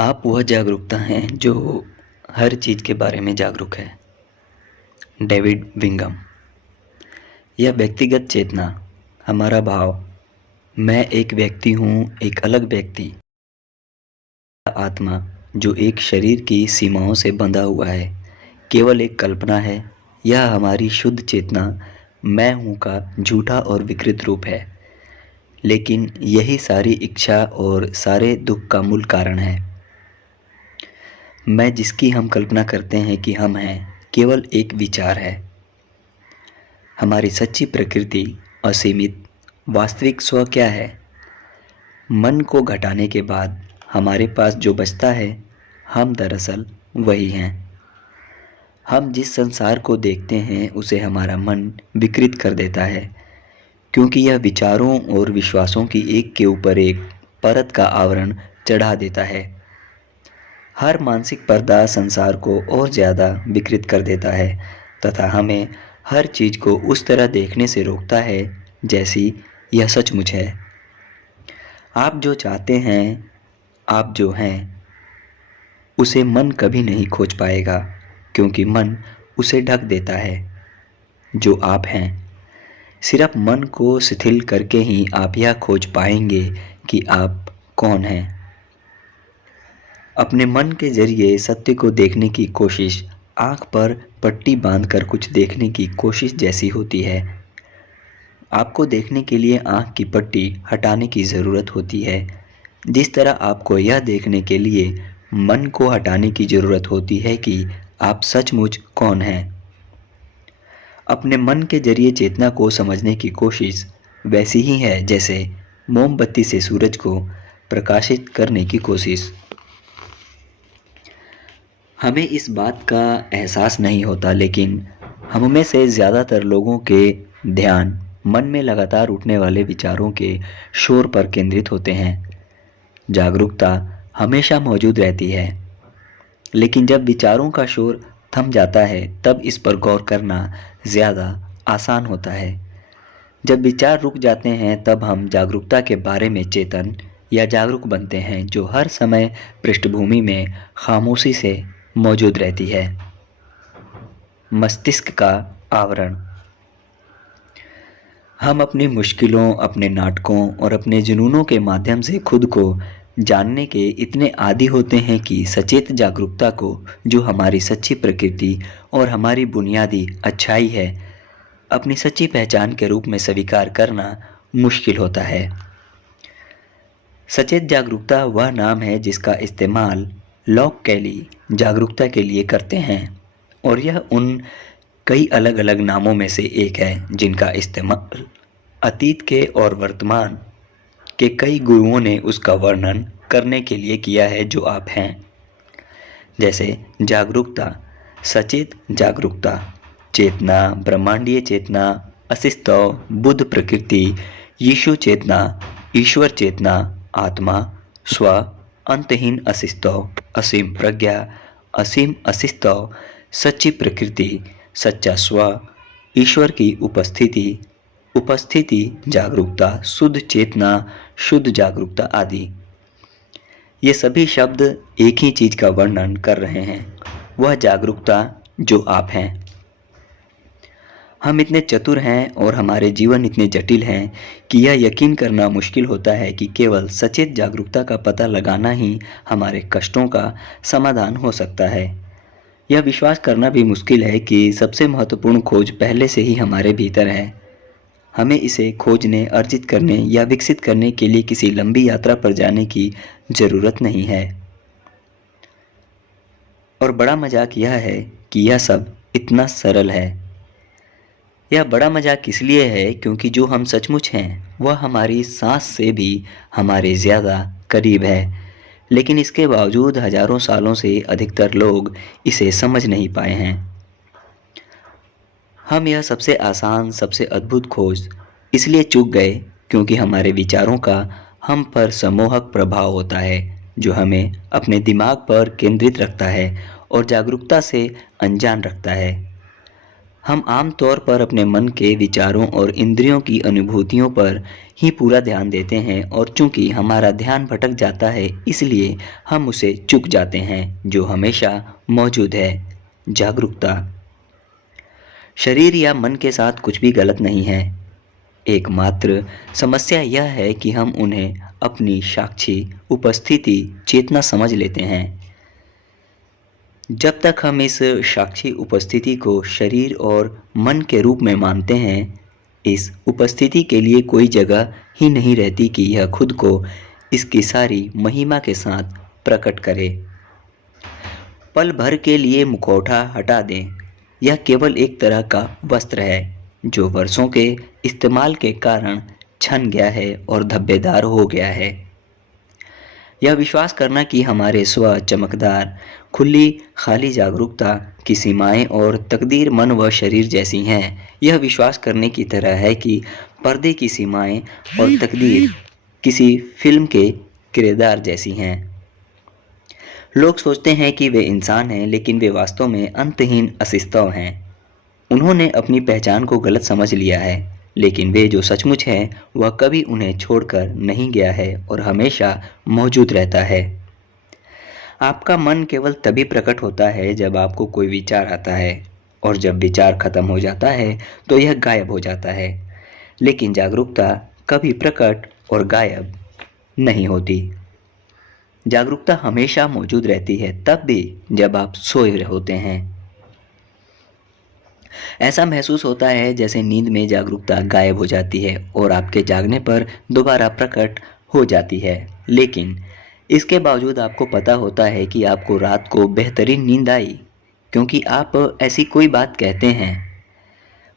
आप वह जागरूकता हैं जो हर चीज़ के बारे में जागरूक है। डेविड विंगम। यह व्यक्तिगत चेतना, हमारा भाव, मैं एक व्यक्ति हूँ, एक अलग व्यक्ति, आत्मा जो एक शरीर की सीमाओं से बंधा हुआ है, केवल एक कल्पना है। यह हमारी शुद्ध चेतना मैं हूँ का झूठा और विकृत रूप है। लेकिन यही सारी इच्छा और सारे दुख का मूल कारण है। मैं जिसकी हम कल्पना करते हैं कि हम हैं, केवल एक विचार है। हमारी सच्ची प्रकृति, असीमित वास्तविक स्व क्या है? मन को घटाने के बाद हमारे पास जो बचता है, हम दरअसल वही हैं। हम जिस संसार को देखते हैं उसे हमारा मन विकृत कर देता है, क्योंकि यह विचारों और विश्वासों की एक के ऊपर एक परत का आवरण चढ़ा देता है। हर मानसिक पर्दा संसार को और ज़्यादा विकृत कर देता है तथा हमें हर चीज़ को उस तरह देखने से रोकता है जैसी यह सचमुच है। आप जो चाहते हैं, आप जो हैं, उसे मन कभी नहीं खोज पाएगा, क्योंकि मन उसे ढक देता है। जो आप हैं, सिर्फ मन को शिथिल करके ही आप यह खोज पाएंगे कि आप कौन हैं। अपने मन के जरिए सत्य को देखने की कोशिश आँख पर पट्टी बांधकर कुछ देखने की कोशिश जैसी होती है। आपको देखने के लिए आँख की पट्टी हटाने की ज़रूरत होती है, जिस तरह आपको यह देखने के लिए मन को हटाने की ज़रूरत होती है कि आप सचमुच कौन हैं। अपने मन के जरिए चेतना को समझने की कोशिश वैसी ही है जैसे मोमबत्ती से सूरज को प्रकाशित करने की कोशिश। हमें इस बात का एहसास नहीं होता, लेकिन हम में से ज़्यादातर लोगों के ध्यान मन में लगातार उठने वाले विचारों के शोर पर केंद्रित होते हैं। जागरूकता हमेशा मौजूद रहती है, लेकिन जब विचारों का शोर थम जाता है तब इस पर गौर करना ज़्यादा आसान होता है। जब विचार रुक जाते हैं तब हम जागरूकता के बारे में चेतन या जागरूक बनते हैं, जो हर समय पृष्ठभूमि में खामोशी से मौजूद रहती है। मस्तिष्क का आवरण। हम अपनी मुश्किलों, अपने नाटकों और अपने जुनूनों के माध्यम से खुद को जानने के इतने आदी होते हैं कि सचेत जागरूकता को, जो हमारी सच्ची प्रकृति और हमारी बुनियादी अच्छाई है, अपनी सच्ची पहचान के रूप में स्वीकार करना मुश्किल होता है। सचेत जागरूकता वह नाम है जिसका इस्तेमाल लॉक कैली जागरूकता के लिए करते हैं, और यह उन कई अलग अलग नामों में से एक है जिनका इस्तेमाल अतीत के और वर्तमान के कई गुरुओं ने उसका वर्णन करने के लिए किया है, जो आप हैं। जैसे जागरूकता, सचेत जागरूकता, चेतना, ब्रह्मांडीय चेतना, अस्तित्व, बुद्ध प्रकृति, यीशु चेतना, ईश्वर चेतना, आत्मा, स्व, अंतहीन अस्तित्व, असीम प्रज्ञा, असीम अस्तित्व, सच्ची प्रकृति, सच्चा स्व, ईश्वर की उपस्थिति, उपस्थिति जागरूकता, शुद्ध चेतना, शुद्ध जागरूकता आदि। ये सभी शब्द एक ही चीज़ का वर्णन कर रहे हैं, वह जागरूकता जो आप हैं। हम इतने चतुर हैं और हमारे जीवन इतने जटिल हैं कि यह यकीन करना मुश्किल होता है कि केवल सचेत जागरूकता का पता लगाना ही हमारे कष्टों का समाधान हो सकता है। यह विश्वास करना भी मुश्किल है कि सबसे महत्वपूर्ण खोज पहले से ही हमारे भीतर है। हमें इसे खोजने, अर्जित करने या विकसित करने के लिए किसी लंबी यात्रा पर जाने की ज़रूरत नहीं है। और बड़ा मजाक यह है कि यह सब इतना सरल है। यह बड़ा मजाक इसलिए है क्योंकि जो हम सचमुच हैं वह हमारी सांस से भी हमारे ज़्यादा करीब है, लेकिन इसके बावजूद हजारों सालों से अधिकतर लोग इसे समझ नहीं पाए हैं। हम यह सबसे आसान, सबसे अद्भुत खोज इसलिए चूक गए क्योंकि हमारे विचारों का हम पर सम्मोहक प्रभाव होता है, जो हमें अपने दिमाग पर केंद्रित रखता है और जागरूकता से अनजान रखता है। हम आम तौर पर अपने मन के विचारों और इंद्रियों की अनुभूतियों पर ही पूरा ध्यान देते हैं और चूंकि हमारा ध्यान भटक जाता है इसलिए हम उसे चूक जाते हैं जो हमेशा मौजूद है। जागरूकता। शरीर या मन के साथ कुछ भी गलत नहीं है। एकमात्र समस्या यह है कि हम उन्हें अपनी साक्षी उपस्थिति चेतना समझ लेते हैं। जब तक हम इस साक्षी उपस्थिति को शरीर और मन के रूप में मानते हैं, इस उपस्थिति के लिए कोई जगह ही नहीं रहती कि यह खुद को इसकी सारी महिमा के साथ प्रकट करे। पल भर के लिए मुखौटा हटा दें। यह केवल एक तरह का वस्त्र है जो वर्षों के इस्तेमाल के कारण छन गया है और धब्बेदार हो गया है। यह विश्वास करना कि हमारे स्व चमकदार खुली खाली जागरूकता की सीमाएं और तकदीर मन व शरीर जैसी हैं, यह विश्वास करने की तरह है कि पर्दे की सीमाएं और तकदीर किसी फिल्म के किरदार जैसी हैं। लोग सोचते हैं कि वे इंसान हैं, लेकिन वे वास्तव में अंतहीन असिस्तव हैं। उन्होंने अपनी पहचान को गलत समझ लिया है, लेकिन वे जो सचमुच हैं वह कभी उन्हें छोड़कर नहीं गया है और हमेशा मौजूद रहता है। आपका मन केवल तभी प्रकट होता है जब आपको कोई विचार आता है, और जब विचार खत्म हो जाता है तो यह गायब हो जाता है। लेकिन जागरूकता कभी प्रकट और गायब नहीं होती। जागरूकता हमेशा मौजूद रहती है, तब भी जब आप सोए होते हैं। ऐसा महसूस होता है जैसे नींद में जागरूकता गायब हो जाती है और आपके जागने पर दोबारा प्रकट हो जाती है। लेकिन इसके बावजूद आपको पता होता है कि आपको रात को बेहतरीन नींद आई, क्योंकि आप ऐसी कोई बात कहते हैं,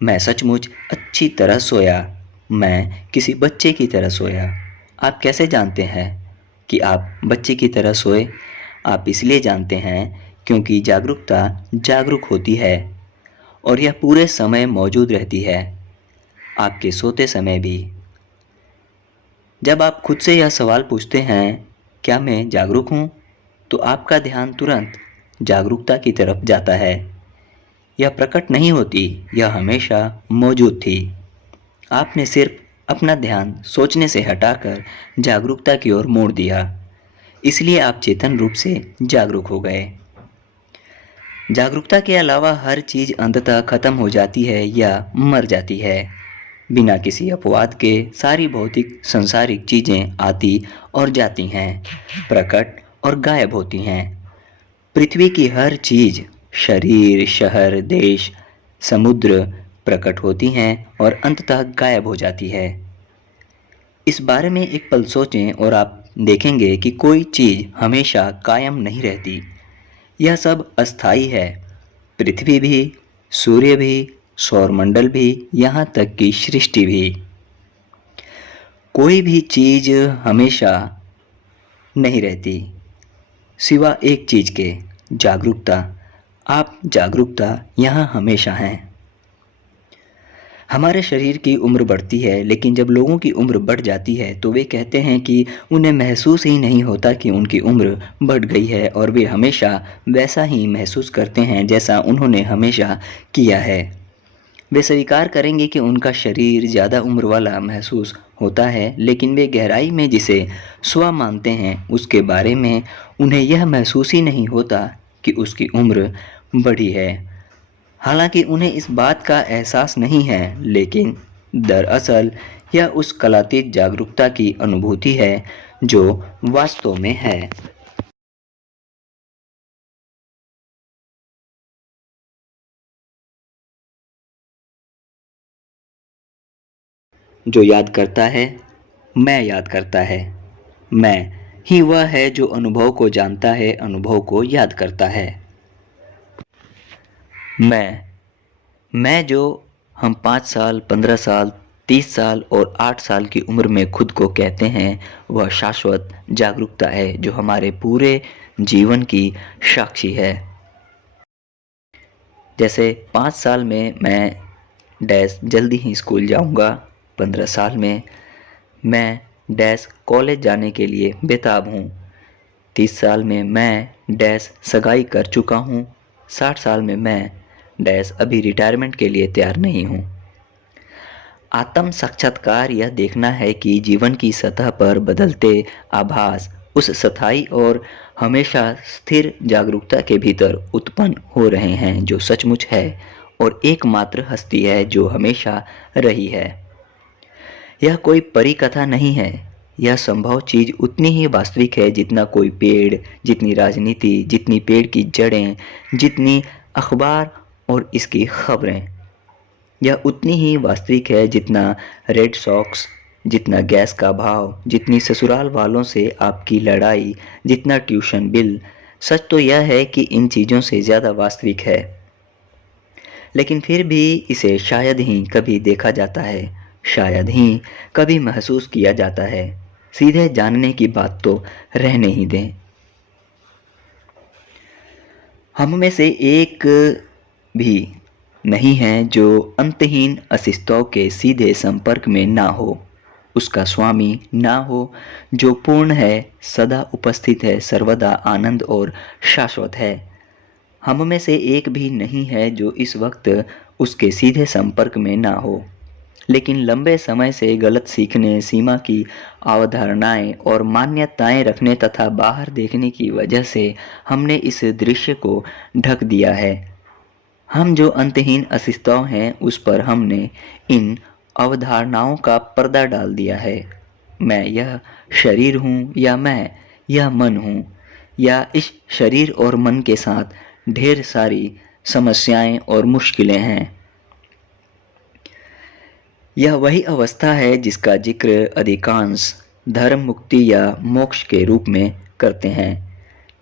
मैं सचमुच अच्छी तरह सोया, मैं किसी बच्चे की तरह सोया। आप कैसे जानते हैं कि आप बच्चे की तरह सोए? आप इसलिए जानते हैं क्योंकि जागरूकता जागरूक होती है और यह पूरे समय मौजूद रहती है, आपके सोते समय भी। जब आप खुद से यह सवाल पूछते हैं, क्या मैं जागरूक हूँ, तो आपका ध्यान तुरंत जागरूकता की तरफ जाता है। यह प्रकट नहीं होती, यह हमेशा मौजूद थी। आपने सिर्फ अपना ध्यान सोचने से हटाकर जागरूकता की ओर मोड़ दिया, इसलिए आप चेतन रूप से जागरूक हो गए। जागरूकता के अलावा हर चीज़ अंततः खत्म हो जाती है या मर जाती है। बिना किसी अपवाद के सारी भौतिक संसारिक चीज़ें आती और जाती हैं, प्रकट और गायब होती हैं। पृथ्वी की हर चीज़, शरीर, शहर, देश, समुद्र प्रकट होती हैं और अंततः गायब हो जाती है। इस बारे में एक पल सोचें और आप देखेंगे कि कोई चीज़ हमेशा कायम नहीं रहती। यह सब अस्थाई है, पृथ्वी भी, सूर्य भी, सौरमंडल भी, यहाँ तक कि सृष्टि भी। कोई भी चीज़ हमेशा नहीं रहती सिवा एक चीज़ के, जागरूकता। आप जागरूकता यहाँ हमेशा हैं। हमारे शरीर की उम्र बढ़ती है, लेकिन जब लोगों की उम्र बढ़ जाती है तो वे कहते हैं कि उन्हें महसूस ही नहीं होता कि उनकी उम्र बढ़ गई है और वे हमेशा वैसा ही महसूस करते हैं जैसा उन्होंने हमेशा किया है। वे स्वीकार करेंगे कि उनका शरीर ज़्यादा उम्र वाला महसूस होता है, लेकिन वे गहराई में जिसे स्व मानते हैं उसके बारे में उन्हें यह महसूस ही नहीं होता कि उसकी उम्र बढ़ी है। हालांकि उन्हें इस बात का एहसास नहीं है, लेकिन दरअसल यह उस कलातीत जागरूकता की अनुभूति है जो वास्तव में है, जो याद करता है, मैं याद करता है। मैं ही वह है जो अनुभव को जानता है, अनुभव को याद करता है। मैं जो हम 5 साल, 15 साल, 30 साल और 8 साल की उम्र में खुद को कहते हैं, वह शाश्वत जागरूकता है जो हमारे पूरे जीवन की साक्षी है। जैसे 5 साल में मैं डैश जल्दी ही स्कूल जाऊंगा, 15 साल में मैं डैश कॉलेज जाने के लिए बेताब हूँ, 30 साल में मैं डैश सगाई कर चुका हूँ, 60 साल में मैं डैश अभी रिटायरमेंट के लिए तैयार नहीं हूँ। आत्म साक्षात्कार यह देखना है कि जीवन की सतह पर बदलते आभास उस स्थायी और हमेशा स्थिर जागरूकता के भीतर उत्पन्न हो रहे हैं जो सचमुच है और एकमात्र हस्ती है जो हमेशा रही है। यह कोई परी कथा नहीं है। यह संभव चीज उतनी ही वास्तविक है जितना कोई पेड़, जितनी राजनीति, जितनी पेड़ की जड़ें, जितनी अखबार और इसकी खबरें। यह उतनी ही वास्तविक है जितना रेड सॉक्स, जितना गैस का भाव, जितनी ससुराल वालों से आपकी लड़ाई, जितना ट्यूशन बिल। सच तो यह है कि इन चीज़ों से ज़्यादा वास्तविक है, लेकिन फिर भी इसे शायद ही कभी देखा जाता है, शायद ही कभी महसूस किया जाता है। सीधे जानने की बात तो रहने ही दें। हम में से एक भी नहीं है जो अंतहीन अस्तित्व के सीधे संपर्क में ना हो, उसका स्वामी ना हो, जो पूर्ण है, सदा उपस्थित है, सर्वदा आनंद और शाश्वत है। हम में से एक भी नहीं है जो इस वक्त उसके सीधे संपर्क में ना हो, लेकिन लंबे समय से गलत सीखने, सीमा की अवधारणाएं और मान्यताएं रखने तथा बाहर देखने की वजह से हमने इस दृश्य को ढक दिया है। हम जो अंतहीन अस्तित्व हैं उस पर हमने इन अवधारणाओं का पर्दा डाल दिया है। मैं यह शरीर हूँ या मैं यह मन हूँ, या इस शरीर और मन के साथ ढेर सारी समस्याएं और मुश्किलें हैं। यह वही अवस्था है जिसका जिक्र अधिकांश धर्म, मुक्ति या मोक्ष के रूप में करते हैं,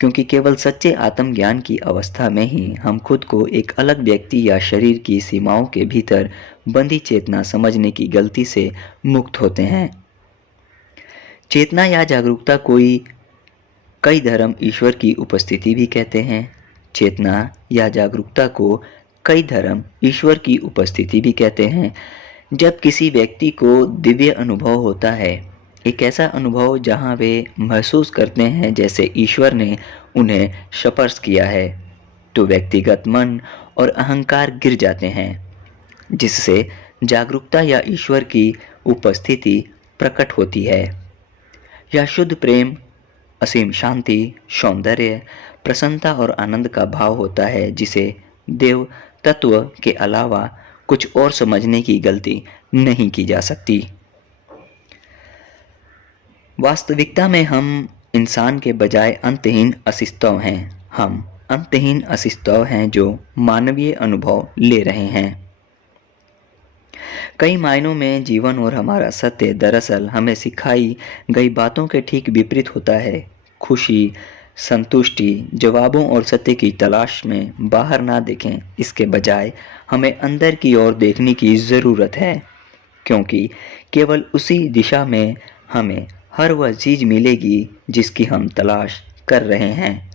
क्योंकि केवल सच्चे आत्मज्ञान की अवस्था में ही हम खुद को एक अलग व्यक्ति या शरीर की सीमाओं के भीतर बंधी चेतना समझने की गलती से मुक्त होते हैं। चेतना या जागरूकता कई धर्म ईश्वर की उपस्थिति भी कहते हैं। चेतना या जागरूकता को कई धर्म ईश्वर की उपस्थिति भी कहते हैं। जब किसी व्यक्ति को दिव्य अनुभव होता है, एक ऐसा अनुभव जहां वे महसूस करते हैं जैसे ईश्वर ने उन्हें स्पर्श किया है, तो व्यक्तिगत मन और अहंकार गिर जाते हैं, जिससे जागरूकता या ईश्वर की उपस्थिति प्रकट होती है। यह शुद्ध प्रेम, असीम शांति, सौंदर्य, प्रसन्नता और आनंद का भाव होता है जिसे देव तत्व के अलावा कुछ और समझने की गलती नहीं की जा सकती। वास्तविकता में हम इंसान के बजाय अंतहीन अस्तित्व हैं। हम अंतहीन अस्तित्व हैं जो मानवीय अनुभव ले रहे हैं। कई मायनों में जीवन और हमारा सत्य दरअसल हमें सिखाई गई बातों के ठीक विपरीत होता है। खुशी, संतुष्टि, जवाबों और सत्य की तलाश में बाहर ना देखें, इसके बजाय हमें अंदर की ओर देखने की ज़रूरत है, क्योंकि केवल उसी दिशा में हमें हर वह चीज़ मिलेगी जिसकी हम तलाश कर रहे हैं।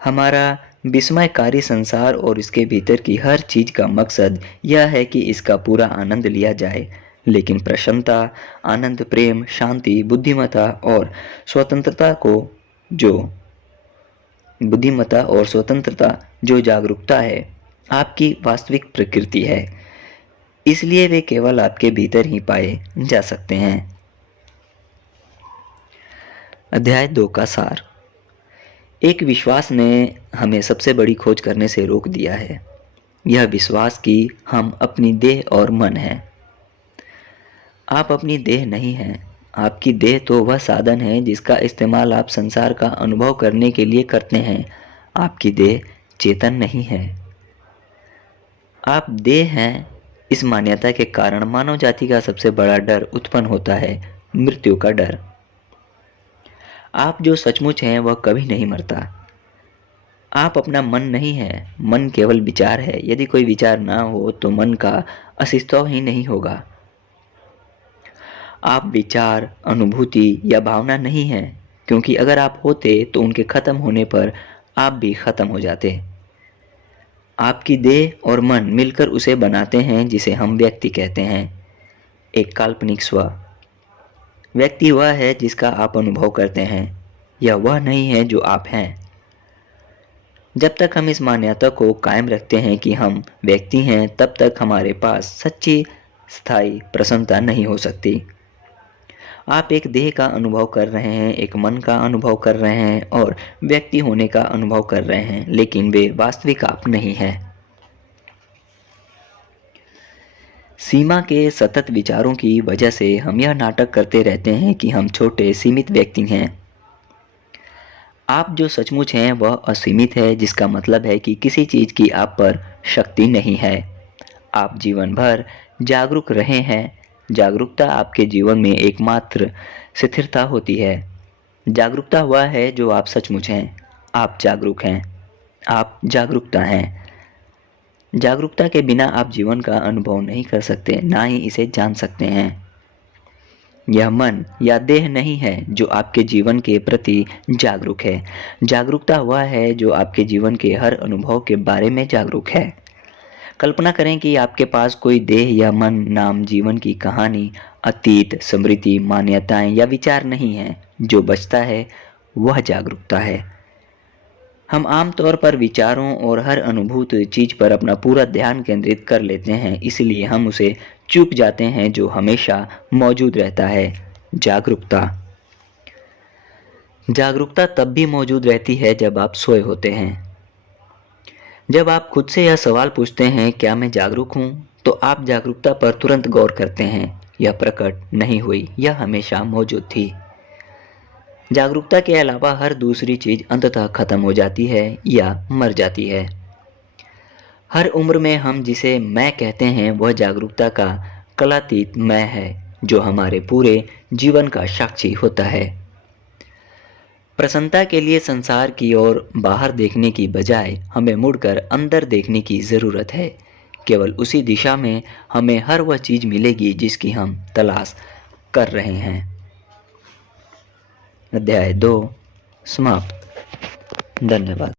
हमारा विस्मयकारी संसार और इसके भीतर की हर चीज़ का मकसद यह है कि इसका पूरा आनंद लिया जाए, लेकिन प्रसन्नता, आनंद, प्रेम, शांति, बुद्धिमत्ता और स्वतंत्रता जो जागरूकता है, आपकी वास्तविक प्रकृति है, इसलिए वे केवल आपके भीतर ही पाए जा सकते हैं। अध्याय 2 का सार। एक विश्वास ने हमें सबसे बड़ी खोज करने से रोक दिया है। यह विश्वास कि हम अपनी देह और मन हैं। आप अपनी देह नहीं हैं। आपकी देह तो वह साधन है जिसका इस्तेमाल आप संसार का अनुभव करने के लिए करते हैं। आपकी देह चेतन नहीं है। आप देह हैं। इस मान्यता के कारण मानव जाति का सबसे बड़ा डर उत्पन्न होता है, मृत्यु का डर। आप जो सचमुच हैं वह कभी नहीं मरता। आप अपना मन नहीं है। मन केवल विचार है। यदि कोई विचार ना हो तो मन का अस्तित्व ही नहीं होगा। आप विचार, अनुभूति या भावना नहीं हैं, क्योंकि अगर आप होते तो उनके खत्म होने पर आप भी खत्म हो जाते। आपकी देह और मन मिलकर उसे बनाते हैं जिसे हम व्यक्ति कहते हैं, एक काल्पनिक स्व। व्यक्ति वह है जिसका आप अनुभव करते हैं, यह वह नहीं है जो आप हैं। जब तक हम इस मान्यता को कायम रखते हैं कि हम व्यक्ति हैं, तब तक हमारे पास सच्ची स्थायी प्रसन्नता नहीं हो सकती। आप एक देह का अनुभव कर रहे हैं, एक मन का अनुभव कर रहे हैं और व्यक्ति होने का अनुभव कर रहे हैं, लेकिन वे वास्तविक आप नहीं हैं। सीमा के सतत विचारों की वजह से हम यह नाटक करते रहते हैं कि हम छोटे सीमित व्यक्ति हैं। आप जो सचमुच हैं वह असीमित है, जिसका मतलब है कि किसी चीज़ की आप पर शक्ति नहीं है। आप जीवन भर जागरूक रहे हैं। जागरूकता आपके जीवन में एकमात्र स्थिरता होती है। जागरूकता वह है जो आप सचमुच हैं। आप जागरूक हैं। आप जागरूकता हैं। जागरूकता के बिना आप जीवन का अनुभव नहीं कर सकते, ना ही इसे जान सकते हैं। यह मन या देह नहीं है जो आपके जीवन के प्रति जागरूक है। जागरूकता वह है जो आपके जीवन के हर अनुभव के बारे में जागरूक है। कल्पना करें कि आपके पास कोई देह या मन नाम जीवन की कहानी, अतीत, स्मृति, मान्यताएं या विचार नहीं है। जो बचता है वह जागरूकता है। हम आमतौर पर विचारों और हर अनुभूत चीज पर अपना पूरा ध्यान केंद्रित कर लेते हैं, इसलिए हम उसे चूक जाते हैं जो हमेशा मौजूद रहता है। जागरूकता। जागरूकता तब भी मौजूद रहती है जब आप सोए होते हैं। जब आप खुद से यह सवाल पूछते हैं, क्या मैं जागरूक हूँ, तो आप जागरूकता पर तुरंत गौर करते हैं। यह प्रकट नहीं हुई, यह हमेशा मौजूद थी। जागरूकता के अलावा हर दूसरी चीज अंततः खत्म हो जाती है या मर जाती है। हर उम्र में हम जिसे मैं कहते हैं वह जागरूकता का कलातीत मैं है, जो हमारे पूरे जीवन का साक्षी होता है। प्रसन्नता के लिए संसार की ओर बाहर देखने की बजाय हमें मुड़कर अंदर देखने की ज़रूरत है। केवल उसी दिशा में हमें हर वह चीज़ मिलेगी जिसकी हम तलाश कर रहे हैं। अध्याय 2 समाप्त। धन्यवाद।